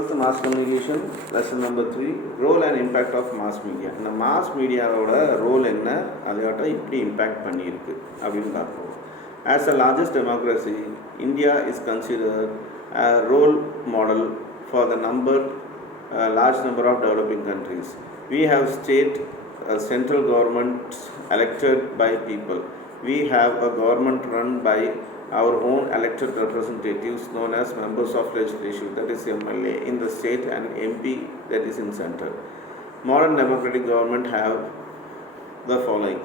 12th mass communication lesson number 3 role and impact of mass media. இந்த mass மீடியாவோட role என்ன, அதையோட எப்படி impact பண்ணியிருக்கு அப்படின்னு பார்ப்போம். As the largest democracy, India is considered a role model for the large number of developing countries. We have state central governments elected by people. We have a government run by our own elected representatives known as members of legislature, that is MLA, in the state, and MP, that is in center. Modern democratic government have the following.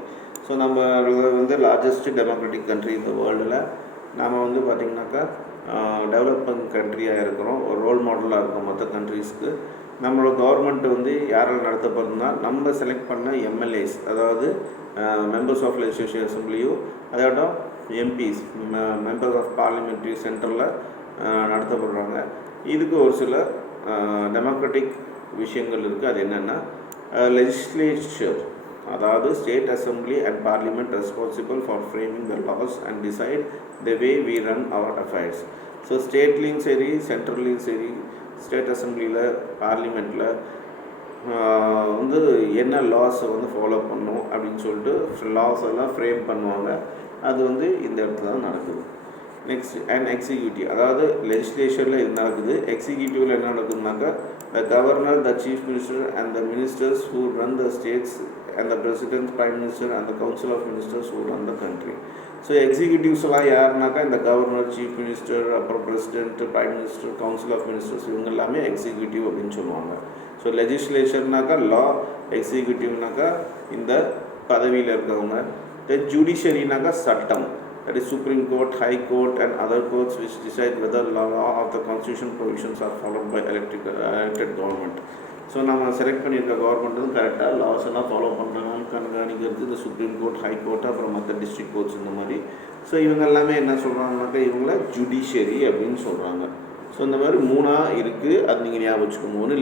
So நம்ம வந்து largest democratic country இந்த வேர்ல்டில் நாம் வந்து பார்த்திங்கனாக்கா developing கண்ட்ரியாக இருக்கிறோம், ஒரு role மாடலாக இருக்கும் மற்ற கண்ட்ரீஸ்க்கு. நம்மளோட கவர்மெண்ட் வந்து யாரால் நடத்தப்படுதுன்னா நம்ம செலக்ட் பண்ண எம்எல்ஏஸ், அதாவது மெம்பர்ஸ் ஆஃப் லெஜிஸ்லேட்டிவ் அசம்பிளியும் அதோட எம்பிஸ், மெம்பர்ஸ் ஆஃப் பார்லிமெண்ட்ரி சென்டரில் நடத்தப்படுறாங்க. இதுக்கு ஒரு சில டெமோக்ராட்டிக் விஷயங்கள் இருக்குது. அது என்னென்னா, லெஜிஸ்லேச்சர், அதாவது state assembly and parliament responsible for framing the laws and decide the way we run our affairs. So ஸ்டேட்லேயும் சரி சென்ட்ரல்லையும் சரி, ஸ்டேட் அசம்பிளியில் பார்லிமெண்ட்டில் வந்து என்ன லாஸை வந்து ஃபாலோ பண்ணணும் அப்படின்னு சொல்லிட்டு லாஸ் எல்லாம் ஃப்ரேம் பண்ணுவாங்க. அது வந்து இந்த இடத்துல தான் நடக்குது. நெக்ஸ்ட் அண்ட் எக்ஸிக்யூட்டிவ், அதாவது லெஜிஸ்லேச்சரில் இது நடக்குது. எக்ஸிக்யூட்டிவில் என்ன நடக்குதுனாக்கா, the governor, the chief minister and the ministers who run the states and the president, prime minister and the council of ministers who run the country. So எக்ஸிக்யூட்டிவ்ஸ்லாம் யாருனாக்கா இந்த கவர்னர், சீஃப் மினிஸ்டர், அப்புறம் president, prime minister, council of ministers, இவங்க எல்லாமே executive அப்படின்னு சொல்லுவாங்க. So லெஜிஸ்லேச்சர்னாக்கா லா, எக்ஸிக்யூட்டிவ்னாக்கா இந்த பதவியில் இருக்கவங்க. தென் ஜுடிஷியரினாக்கா சட்டம், that is Supreme Court, High Court and other courts which decide whether law of the constitution provisions are followed by elected government. So நம்ம select பண்ணியிருக்க கவர்மெண்ட் வந்து கரெக்டாக லாஸ் எல்லாம் ஃபாலோ பண்ணுறாங்கன்னு கண்காணிக்கிறது இந்த சுப்ரீம் கோர்ட், ஹை கோர்ட், அப்புறம் மற்ற டிஸ்ட்ரிக்ட் கோர்ட்ஸ் இந்த மாதிரி. ஸோ இவங்க எல்லாமே என்ன சொல்கிறாங்கனாக்கா இவங்கள ஜுடிஷியரி அப்படின்னு சொல்கிறாங்க. ஸோ இந்த மாதிரி மூணாக இருக்குது, அது நீங்கள் ஞாபகம் வச்சுக்கோங்க. ஒன்று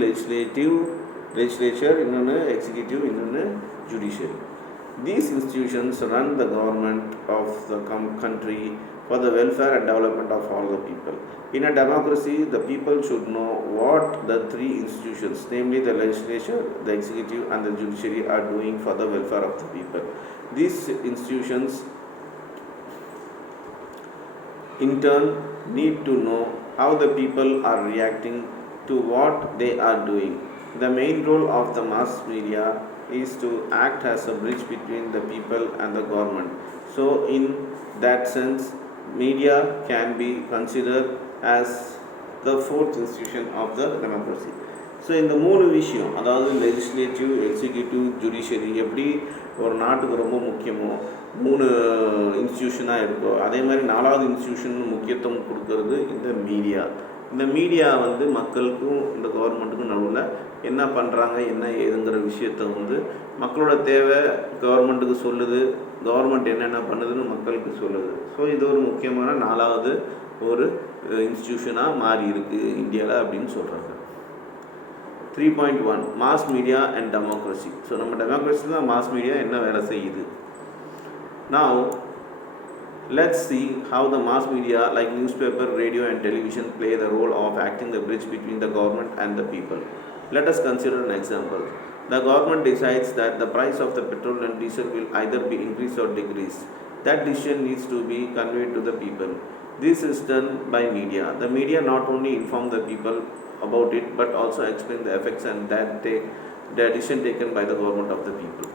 லெஜிஸ்லேச்சர், இன்னொன்று எக்ஸிக்யூட்டிவ், இன்னொன்று judiciary. These institutions run the government of the country for the welfare and development of all the people. In a democracy, the people should know what the three institutions, namely the legislature, the executive and the judiciary, are doing for the welfare of the people. These institutions in turn need to know how the people are reacting to what they are doing. The main role of the mass media is to act as a bridge between the people and the government. So in that sense, media can be considered as the fourth institution of the democracy. So இந்த மூணு விஷயம், அதாவது legislative, executive, judiciary எப்படி ஒரு நாட்டுக்கு ரொம்ப முக்கியமோ, மூணு இன்ஸ்டியூஷனாக இருக்கோ, அதே மாதிரி நாலாவது இன்ஸ்டியூஷன் முக்கியத்துவம் கொடுக்கறது இந்த மீடியா. இந்த மீடியா வந்து மக்களுக்கும் இந்த கவர்மெண்ட்டுக்கும் நடுவில் என்ன பண்ணுறாங்க, என்ன ஏதுங்கிற விஷயத்தை வந்து மக்களோட தேவை கவர்மெண்ட்டுக்கு சொல்லுது, கவர்மெண்ட் என்னென்ன பண்ணுதுன்னு மக்களுக்கு சொல்லுது. ஸோ இது ஒரு முக்கியமான நாலாவது ஒரு இன்ஸ்டியூஷனாக மாறி இருக்குது இந்தியாவில் அப்படின்னு சொல்கிறாங்க. 3.1 mass media and democracy. So நம்ம டெமோக்ரஸி தான் மாஸ் மீடியா என்ன வேலை செய்யுது. Now let's see how the mass media like newspaper, radio and television play the role of acting the bridge between the government and the people. Let us consider an example. The government decides that the price of the petrol and diesel will either be increased or decreased. That decision needs to be conveyed to the people. This is done by media. The media not only inform the people about it but also explain the effects and the decision taken by the government of the people.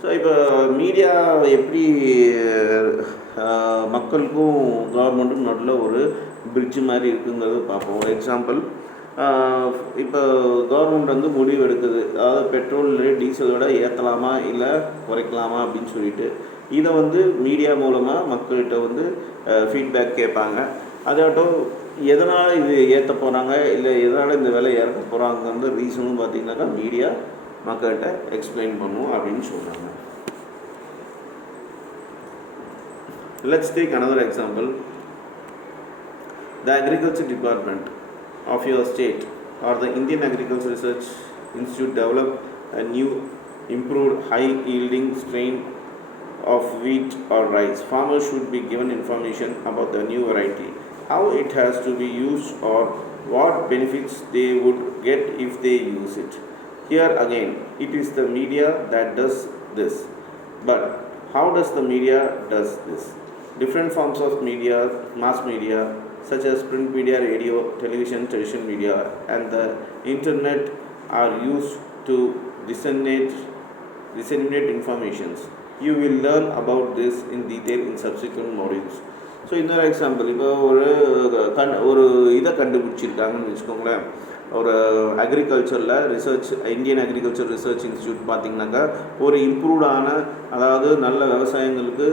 So இப்போ media எப்படி மக்களுக்கும் கவர்மெண்ட்டுக்கும் நடுவில் ஒரு fridge மாதிரி இருக்குங்கிறது பார்ப்போம். ஒரு example, இப்போ கவர்மெண்ட் வந்து முடிவு எடுக்குது, அதாவது பெட்ரோல் டீசலோட ஏற்றலாமா இல்லை குறைக்கலாமா அப்படின்னு சொல்லிட்டு. இதை வந்து மீடியா மூலமாக மக்கள்கிட்ட வந்து ஃபீட்பேக் கேட்பாங்க. அதாட்டும் எதனால் இது ஏற்ற போகிறாங்க இல்லை எதனால் இந்த விலை இறக்க போகிறாங்க ரீசனும் பார்த்திங்கனாக்கா மீடியா மக்கள்கிட்ட எக்ஸ்பிளைன் பண்ணுவோம் அப்படின்னு சொல்கிறாங்க. Let's take another example. The agriculture department of your state or the Indian Agriculture Research Institute develop a new improved high yielding strain of wheat or rice. Farmers should be given information about the new variety. how it has to be used or what benefits they would get if they use it. Here again, it is the media that does this. But how does the media does this? Different forms of media, mass media, such as print media, radio, television media, and the internet are used to disseminate informations. You will learn about this in detail in subsequent modules. So இன்னொரு example, இப்போ ஒரு இதை கண்டுபிடிச்சிருக்காங்கன்னு வச்சுக்கோங்களேன். ஒரு அக்ரிகல்ச்சரில் research, Indian agriculture research institute பார்த்திங்கனாக்கா ஒரு இம்ப்ரூவ்டான, அதாவது நல்ல விவசாயங்களுக்கு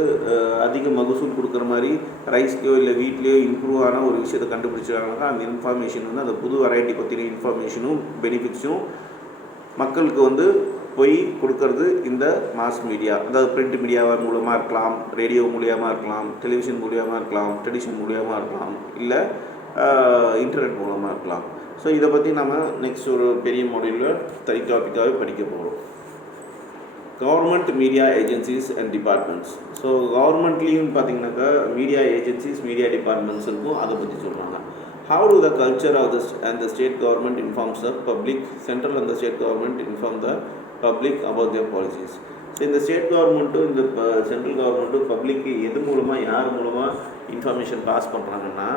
அதிக மகசூல் கொடுக்குற மாதிரி ரைஸ்லையோ இல்லை வீட்லேயோ இம்ப்ரூவ் ஆன ஒரு விஷயத்தை கண்டுபிடிச்சிருக்காங்கனாக்கா அந்த இன்ஃபர்மேஷன் வந்து அந்த புது வெரைட்டி பற்றின இன்ஃபர்மேஷனும் பெனிஃபிட்ஸும் மக்களுக்கு வந்து போய் கொடுக்கறது இந்த மாஸ் மீடியா. அதாவது பிரிண்ட் மீடியா மூலமாக இருக்கலாம், ரேடியோ மூலியமாக இருக்கலாம், டெலிவிஷன் மூலியமாக இருக்கலாம், ட்ரெடிஷன் மூலியமாக இருக்கலாம், இல்லை இன்டர்நெட் மூலமாக இருக்கலாம். ஸோ இதை பற்றி நம்ம நெக்ஸ்ட் ஒரு பெரிய மாடியூலில் தனி டாப்பிக்காகவே படிக்க போகிறோம். Government media agencies and departments. So கவர்மெண்ட்லேயும் பார்த்திங்கனாக்கா மீடியா ஏஜென்சிஸ், மீடியா டிபார்ட்மெண்ட்ஸ் இருக்கும். அதை பற்றி சொல்கிறாங்க. How do the culture of the state government informs the public? Central and the state government inform the public about their policies. So இந்த state கவர்மெண்ட்டும் இந்த central கவர்மெண்ட்டும் பப்ளிக்கு எது மூலமாக, யார் மூலமாக இன்ஃபர்மேஷன் பாஸ் பண்ணுறாங்கன்னா,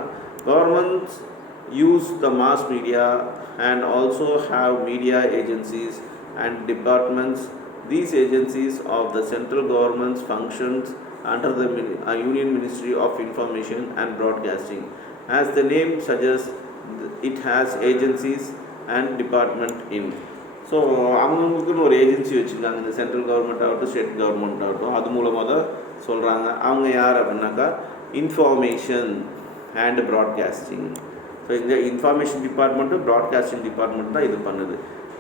governments use the mass media and also have media agencies and departments. These agencies of the central government's functions under the Union Ministry of Information and Broadcasting. As the name suggests, it has agencies and department in. So அவங்களுக்குன்னு ஒரு agency வச்சுருக்காங்க. இந்த central government ஆகட்டும், state government ஆகட்டும், அது மூலமாக தான் சொல்கிறாங்க. அவங்க யார் அப்படின்னாக்கா இன்ஃபர்மேஷன் அண்ட் ப்ராட்காஸ்டிங். ஸோ இந்த இன்ஃபர்மேஷன் டிபார்ட்மெண்ட்டு, ப்ராட்காஸ்டிங் டிபார்ட்மெண்ட் தான் இது பண்ணுது.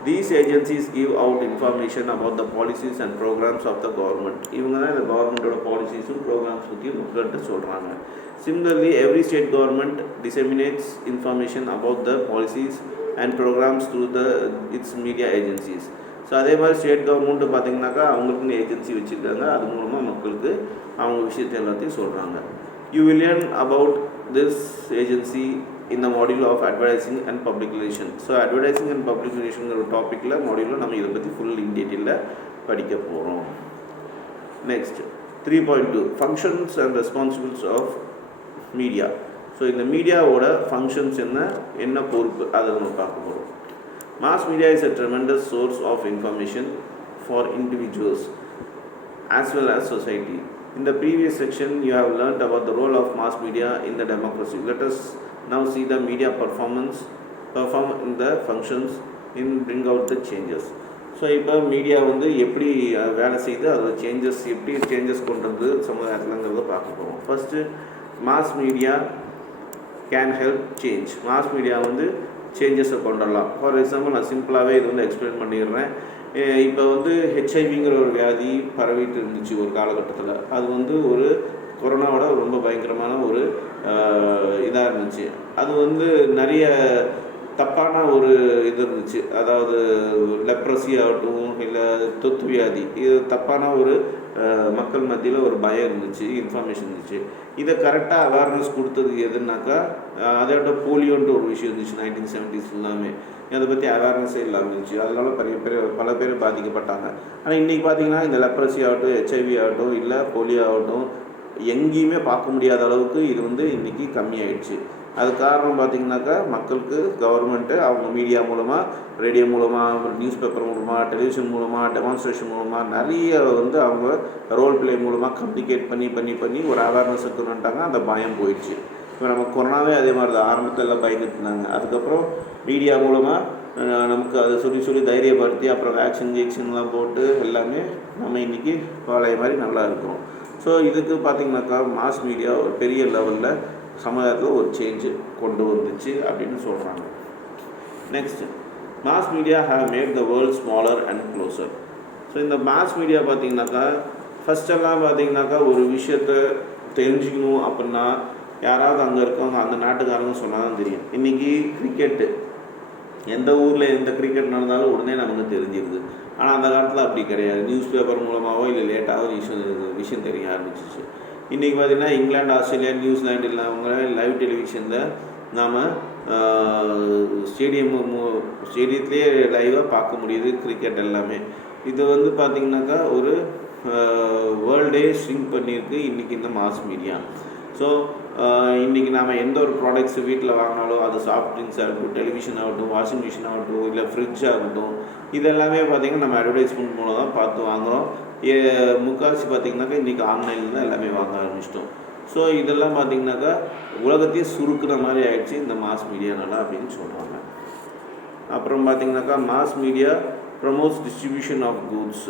These agencies give out information about the policies and programs of the government. இவங்க தான் இந்த கவர்மெண்ட்டோட பாலிசிஸும் ப்ரோக்ராம்ஸ் பற்றி மக்கள்கிட்ட சொல்கிறாங்க. Similarly, every state government disseminates information about the policies and programs through its media agencies. So அதே மாதிரி ஸ்டேட் கவர்மெண்ட்டு பார்த்திங்கனாக்கா அவங்களுக்குன்னு ஏஜென்சி வச்சுருக்காங்க. அது மூலமாக மக்களுக்கு அவங்க விஷயத்தை எல்லாத்தையும் சொல்கிறாங்க. You will learn about this agency in the module of advertising and public relations. So advertising and public relations ஒரு டாப்பிக்கில் மாடியூலில் நம்ம இதை பற்றி ஃபுல் இன் டீட்டெயிலில் படிக்க போகிறோம். Next 3.2 functions and responsibilities of media. So இந்த மீடியாவோட ஃபங்க்ஷன்ஸ் என்ன பொறுப்பு, அதை நம்ம பார்க்க போகிறோம். Mass media is a tremendous source of information for individuals as well as society. In the previous section, you have learnt about the role of mass media in the democracy. Let us now see the media perform in the functions in bring out the changes. So இப்போ media வந்து எப்படி வேலை செய்து அதோட எப்படி changes கொண்டு வந்து சமுதாயத்துலங்கிறத பார்க்க போகிறோம். First mass media can help change. Mass media வந்து சேஞ்சஸை கொண்டு வரலாம். ஃபார் எக்ஸாம்பிள் நான் சிம்பிளாகவே இது வந்து எக்ஸ்பிளைன் பண்ணிடுறேன். இப்போ வந்து ஹெச்ஐவிங்கிற ஒரு வியாதி பரவிட்டு இருந்துச்சு ஒரு காலகட்டத்தில். அது வந்து ஒரு கொரோனாவோட ரொம்ப பயங்கரமான ஒரு இதாக இருந்துச்சு. அது வந்து நிறைய தப்பான ஒரு இது இருந்துச்சு. அதாவது லெப்ரசி ஆகட்டும், இல்லை தொத்து வியாதி, இது தப்பான ஒரு மக்கள் மத்தியில் ஒரு பயம் இருந்துச்சு, இன்ஃபர்மேஷன் இருந்துச்சு. இதை கரெக்டாக அவேர்னஸ் கொடுத்தது எதுனாக்கா, அதோட போலியோன்ற ஒரு விஷயம் இருந்துச்சு 1970s எல்லாமே. அதை பற்றி அவேர்னஸே இல்லாமல் இருந்துச்சு. அதனால பல பேர் பாதிக்கப்பட்டாங்க. ஆனால் இன்றைக்கி பார்த்திங்கன்னா இந்த லெப்ரசி ஆகட்டும், ஹெச்ஐவி ஆகட்டும், இல்லை போலியோ ஆகட்டும், எங்கேயுமே பார்க்க முடியாத அளவுக்கு இது வந்து இன்றைக்கி கம்மியாயிடுச்சு. அது காரணம் பார்த்திங்கனாக்கா மக்களுக்கு கவர்மெண்ட்டு அவங்க மீடியா மூலமாக, ரேடியோ மூலமாக, நியூஸ் பேப்பர் மூலமாக, டெலிவிஷன் மூலமாக, டெமான்ஸ்ட்ரேஷன் மூலமாக நிறைய வந்து அவங்க ரோல் பிளே மூலமாக கம்யூனிகேட் பண்ணி ஒரு அவேர்னஸ் இருக்குன்னுட்டாங்க. அந்த பயம் போயிடுச்சு. இப்போ நம்ம கொரோனாவே அதே மாதிரி தான். ஆரம்பத்தில் எல்லாம் பயந்துட்டு இருந்தாங்க. அதுக்கப்புறம் மீடியா மூலமாக நமக்கு அதை சொல்லி தைரியப்படுத்தி அப்புறம் வேக்சின்லாம் போட்டு எல்லாமே நம்ம இன்றைக்கி பழைய மாதிரி நல்லா இருக்கிறோம். ஸோ இதுக்கு பார்த்திங்கனாக்கா மாஸ் மீடியா ஒரு பெரிய லெவலில் சமுதாயத்தில் ஒரு சேஞ்சு கொண்டு வந்துச்சு அப்படின்னு சொல்கிறாங்க. Next, mass media have made the world smaller and closer. So இந்த மாஸ் மீடியா பார்த்திங்கனாக்கா ஃபஸ்ட்டெல்லாம் பார்த்திங்கனாக்கா ஒரு விஷயத்தை தெரிஞ்சுக்கணும் அப்படின்னா யாராவது அங்கே இருக்கவங்க அந்த நாட்டுக்காரங்க சொன்னால் தான் தெரியும். இன்றைக்கி கிரிக்கெட்டு எந்த ஊரில் எந்த கிரிக்கெட் நடந்தாலும் உடனே நமக்கு தெரிஞ்சிருது. ஆனால் அந்த காலத்தில் அப்படி கிடையாது. நியூஸ் பேப்பர் மூலமாகவோ இல்லை லேட்டாகவோ விஷயம் தெரிய ஆரம்பிச்சிச்சு. இன்றைக்கி பார்த்திங்கன்னா இங்கிலாந்து, ஆஸ்திரேலியா, நியூசிலாண்டு இல்லாம லைவ் டெலிவிஷனில் நாம் ஸ்டேடியத்துலேயே லைவாக பார்க்க முடியுது கிரிக்கெட் எல்லாமே. இது வந்து பார்த்திங்கனாக்கா ஒரு வேர்ல்டே ஸ்ட்ரிங் பண்ணியிருக்கு இன்றைக்கி இந்த மாஸ் மீடியா. ஸோ இன்றைக்கி நாம் எந்த ஒரு ப்ராடக்ட்ஸ் வீட்டில் வாங்கினாலும், அது சாஃப்ட் ட்ரிங்க்ஸ் ஆகட்டும், டெலிவிஷன் ஆகட்டும், வாஷிங் மிஷின் ஆகட்டும், இல்லை ஃப்ரிட்ஜ் ஆகட்டும், இதெல்லாமே பார்த்திங்கன்னா நம்ம அட்வர்டைஸ்மெண்ட் மூலம் தான் பார்த்து வாங்குகிறோம். முக்கால்வாசி பார்த்திங்கனாக்கா இன்றைக்கி ஆன்லைனில் தான் எல்லாமே வாங்க ஆரம்பிச்சிட்டோம். ஸோ இதெல்லாம் பார்த்திங்கனாக்கா உலகத்தையே சுருக்குற மாதிரி ஆகிடுச்சு இந்த மாஸ் மீடியானால அப்படின்னு சொல்கிறாங்க. அப்புறம் பார்த்திங்கனாக்கா mass media promotes distribution of goods.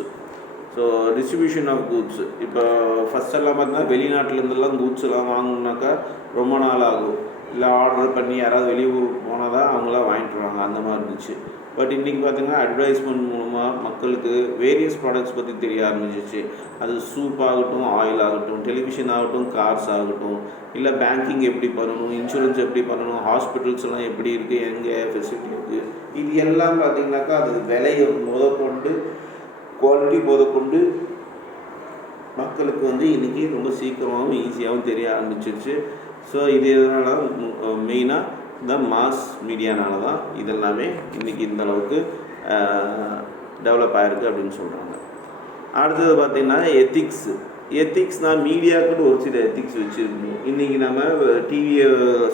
So distribution of goods இப்போ ஃபஸ்ட்டெல்லாம் பார்த்தீங்கன்னா வெளிநாட்டிலேருந்துலாம் கூட்ஸ் எல்லாம் வாங்கணுன்னாக்கா ரொம்ப நாள் ஆகும். இல்லை ஆர்டர் பண்ணி யாராவது வெளியூருக்கு போனால் தான் அவங்களாம் வாங்கிட்டு வருவாங்க, அந்த மாதிரி இருந்துச்சு. பட் இன்றைக்கி பார்த்திங்கன்னா அட்வர்டைஸ்மெண்ட் மூலமாக மக்களுக்கு வேரியஸ் ப்ராடக்ட்ஸ் பற்றி தெரிய ஆரம்பிச்சிச்சு. அது சூப் ஆகட்டும், ஆயில் ஆகட்டும், டெலிவிஷன் ஆகட்டும், கார்ஸ் ஆகட்டும், இல்லை பேங்கிங் எப்படி பண்ணணும், இன்சூரன்ஸ் எப்படி பண்ணணும், ஹாஸ்பிட்டல்ஸ்லாம் எப்படி இருக்குது, எங்கே ஃபெசிலிட்டி இருக்குது, இது எல்லாம் பார்த்திங்கனாக்கா அது விலையை முதற்கொண்டு குவாலிட்டி முதற்கொண்டு மக்களுக்கு வந்து இன்றைக்கி ரொம்ப சீக்கிரமாகவும் ஈஸியாகவும் தெரிய ஆரம்பிச்சிருச்சு. ஸோ இது எதனால் மெயினாக இந்த மாஸ் மீடியானால தான் இதெல்லாமே இன்றைக்கி இந்தளவுக்கு டெவலப் ஆகிருக்கு அப்படின்னு சொல்கிறாங்க. அடுத்தது பார்த்திங்கன்னா எத்திக்ஸ்னால் மீடியாவுக்குன்னு ஒரு சில எத்திக்ஸ் வச்சுருக்கணும். இன்றைக்கி நம்ம டிவியை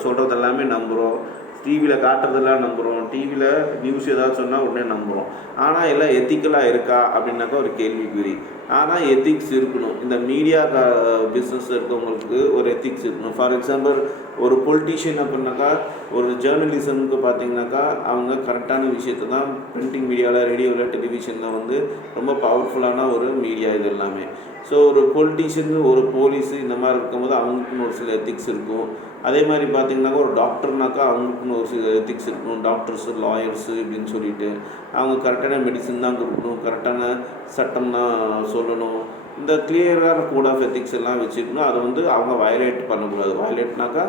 சொல்கிறது எல்லாமே நம்புகிறோம், டிவியில் காட்டுறதெல்லாம் நம்புகிறோம், டிவியில் நியூஸ் ஏதாவது சொன்னால் உடனே நம்புகிறோம். ஆனால் எல்லாம் எத்திக்கலாக இருக்கா அப்படின்னாக்கா ஒரு கேள்விக்குறி. ஆனால் எத்திக்ஸ் இருக்கணும். இந்த மீடியா பிஸ்னஸ் இருக்கவங்களுக்கு ஒரு எத்திக்ஸ் இருக்கணும். ஃபார் எக்ஸாம்பிள் ஒரு பொலிட்டீஷியன் அப்படின்னாக்கா, ஒரு ஜேர்னலிசமுக்கு பார்த்திங்கனாக்கா அவங்க கரெக்டான விஷயத்தை தான் பிரிண்டிங் மீடியாவில், ரேடியோவில், டெலிவிஷனில் வந்து ரொம்ப பவர்ஃபுல்லான ஒரு மீடியா இது எல்லாமே. ஸோ ஒரு பொலிட்டீஷியன், ஒரு போலீஸு இந்த மாதிரி இருக்கும்போது அவங்களுக்குன்னு ஒரு சில எத்திக்ஸ் இருக்கும். அதே மாதிரி பார்த்திங்கனாக்கா ஒரு டாக்டர்னாக்கா அவங்களுக்குன்னு ஒரு சில எத்திக்ஸ் இருக்கணும். டாக்டர்ஸு, லாயர்ஸு இப்படின்னு சொல்லிட்டு அவங்க கரெக்டான மெடிசன் தான் கொடுக்கணும், கரெக்டான சட்டம் தான் சொல்லணும். இந்த கிளியரான கோட் ஆஃப் எத்திக்ஸ் எல்லாம் வச்சுக்கணும். அதை வந்து அவங்க வயலேட் பண்ணக்கூடாது. வயலேட்னாக்கா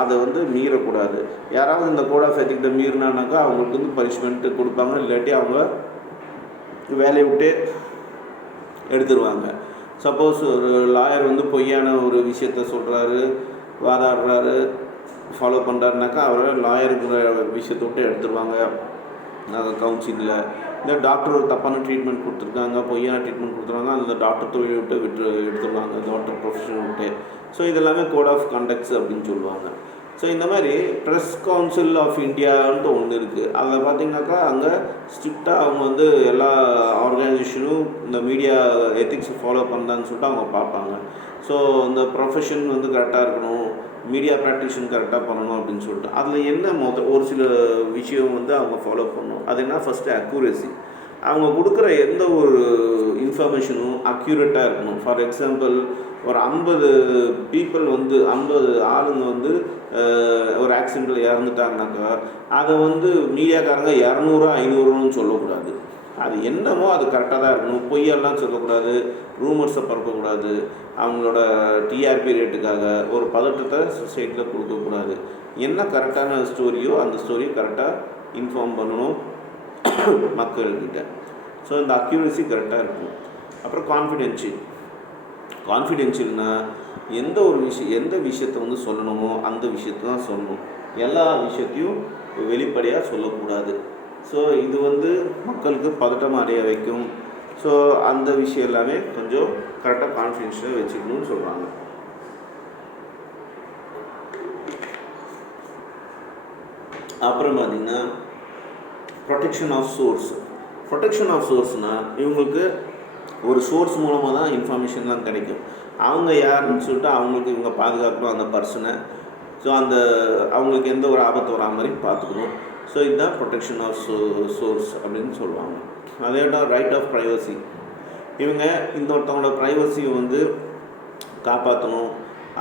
அதை வந்து மீறக்கூடாது. யாராவது இந்த கோட் ஆஃப் எத்திக்ஸை மீறினானாக்கா அவங்களுக்கு வந்து பனிஷ்மெண்ட்டு கொடுப்பாங்க, இல்லாட்டி அவங்க வேலையை விட்டு எடுத்துருவாங்க. சப்போஸ் ஒரு லாயர் வந்து பொய்யான ஒரு விஷயத்த சொல்கிறாரு, வாதாடுறாரு, ஃபாலோ பண்ணுறாருனாக்கா அவரை லாயருக்குற விஷயத்தை விட்டு எடுத்துருவாங்க கவுன்சிலில். இந்த டாக்டர் ஒரு தப்பான ட்ரீட்மெண்ட் கொடுத்துருக்காங்க, பொய்யான ட்ரீட்மெண்ட் கொடுத்துருவாங்க, அந்த டாக்டர் தொழிலை விட்டு எடுத்துருவாங்க, டாக்டர் ப்ரொஃபஷனை விட்டு. ஸோ இதெல்லாமே கோட் ஆஃப் கண்டக்ட்ஸ் அப்படின்னு சொல்லுவாங்க. ஸோ இந்த மாதிரி ப்ரெஸ் கவுன்சில் ஆஃப் இந்தியான்ட்டு ஒன்று இருக்குது. அதில் பார்த்திங்கனாக்கா அங்கே ஸ்ட்ரிக்டாக அவங்க வந்து எல்லா ஆர்கனைசேஷனும் இந்த மீடியா எத்திக்ஸ் ஃபாலோ பண்ணுறான்னு சொல்லிட்டு அவங்க பார்ப்பாங்க. ஸோ இந்த ப்ரொஃபஷன் வந்து கரெக்டாக இருக்கணும், மீடியா ப்ராக்டிஷன் கரெக்டாக பண்ணணும் அப்படின்னு சொல்லிட்டு அதில் என்ன ஒரு சில விஷயம் வந்து அவங்க ஃபாலோ பண்ணணும். அது என்ன, ஃபஸ்ட்டு அக்யூரேசி. அவங்க கொடுக்குற எந்த ஒரு இன்ஃபர்மேஷனும் அக்யூரேட்டாக இருக்கணும். ஃபார் எக்ஸாம்பிள் ஒரு 50 பீப்புள் வந்து 50 ஆளுங்க வந்து ஒரு ஆக்சிடெண்ட்டில் இறந்துட்டாங்கனாக்கா அதை வந்து மீடியாக்காரங்க 200 500ன்னு சொல்லக்கூடாது. அது என்னமோ அது கரெக்டாக தான் இருக்கணும். பொய்யெல்லாம் சொல்லக்கூடாது, ரூமர்ஸை பரப்பக்கூடாது, அவங்களோட டிஆர்பி ரேட்டுக்காக ஒரு பதட்டத்தை சொசைட்டியில் கொடுக்கக்கூடாது. என்ன கரெக்டான ஸ்டோரியோ அந்த ஸ்டோரியை கரெக்டாக இன்ஃபார்ம் பண்ணணும் மக்கள்கிட்ட. ஸோ இந்த அக்யூரசி கரெக்டாக இருக்கும். அப்புறம் கான்ஃபிடென்ஷியல்னால் எந்த விஷயத்தை வந்து சொல்லணுமோ அந்த விஷயத்தை தான் சொல்லணும். எல்லா விஷயத்தையும் வெளிப்படையாக சொல்லக்கூடாது. ஸோ இது வந்து மக்களுக்கு பதட்டம் அடைய வைக்கும். ஸோ அந்த விஷயம் எல்லாமே கொஞ்சம் கரெக்டாக கான்ஃபிடென்ஷியலாக வச்சுக்கணும்னு சொல்கிறாங்க. அப்புறம் பார்த்திங்கன்னா ப்ரொடெக்ஷன் ஆஃப் சோர்ஸ்னால் இவங்களுக்கு ஒரு சோர்ஸ் மூலமாக தான் இன்ஃபர்மேஷன்லாம் கிடைக்கும். அவங்க யாருன்னு சொல்லிட்டு அவங்களுக்கு இவங்க பாதுகாக்கணும் அந்த பர்சனை. ஸோ அவங்களுக்கு எந்த ஒரு ஆபத்து வராத மாதிரி பார்த்துக்கணும். ஸோ இதுதான் ப்ரொடெக்ஷன் ஆஃப் சோர்ஸ் அப்படின்னு சொல்லுவாங்க. அதே ரைட் ஆஃப் ப்ரைவசி. இவங்க ஒருத்தவங்களோட ப்ரைவசியை வந்து காப்பாற்றணும்.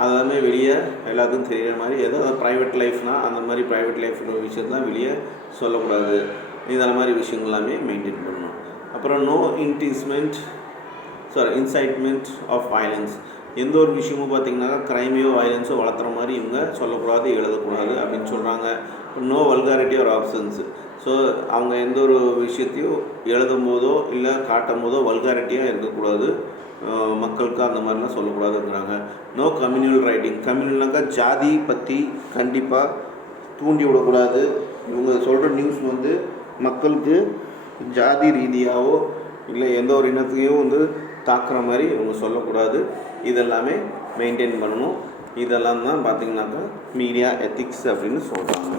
அதெல்லாமே வெளியே எல்லாத்துக்கும் தெரிகிற மாதிரி ஏதாவது ப்ரைவேட் லைஃப்னால் அந்த மாதிரி ப்ரைவேட் லைஃப்ல விஷயத்தான் வெளியே சொல்லக்கூடாது. இதெல்லாம் மாதிரி விஷயங்கள் எல்லாமே மெயின்டைன் பண்ணணும். அப்புறம் இன்சைட்மெண்ட் ஆஃப் வயலன்ஸ். எந்த ஒரு விஷயமும் பார்த்திங்கனாக்கா க்ரைமையோ வயலன்ஸோ வளர்த்துற மாதிரி இவங்க சொல்லக்கூடாது, எழுதக்கூடாது அப்படின்னு சொல்கிறாங்க. No vulgarity or options. So so அவங்க எந்த ஒரு விஷயத்தையும் எழுதும் போதோ இல்லை காட்டும் போதோ வல்காரிட்டியாக இருக்கக்கூடாது, மக்களுக்கு அந்த மாதிரிலாம் சொல்லக்கூடாதுங்கிறாங்க. No communal writing. கம்யூனல்னாக்கா ஜாதி பற்றி கண்டிப்பாக தூண்டி விடக்கூடாது. இவங்க சொல்கிற நியூஸ் வந்து மக்களுக்கு ஜாதி ரீதியாகவோ இல்லை எந்த ஒரு இனத்தையும் வந்து தாக்குற மாதிரி இவங்க சொல்லக்கூடாது. இதெல்லாமே மெயின்டைன் பண்ணணும். இதெல்லாம் தான் பார்த்திங்கனாக்கா மீடியா எத்திக்ஸ் அப்படின்னு சொல்கிறாங்க.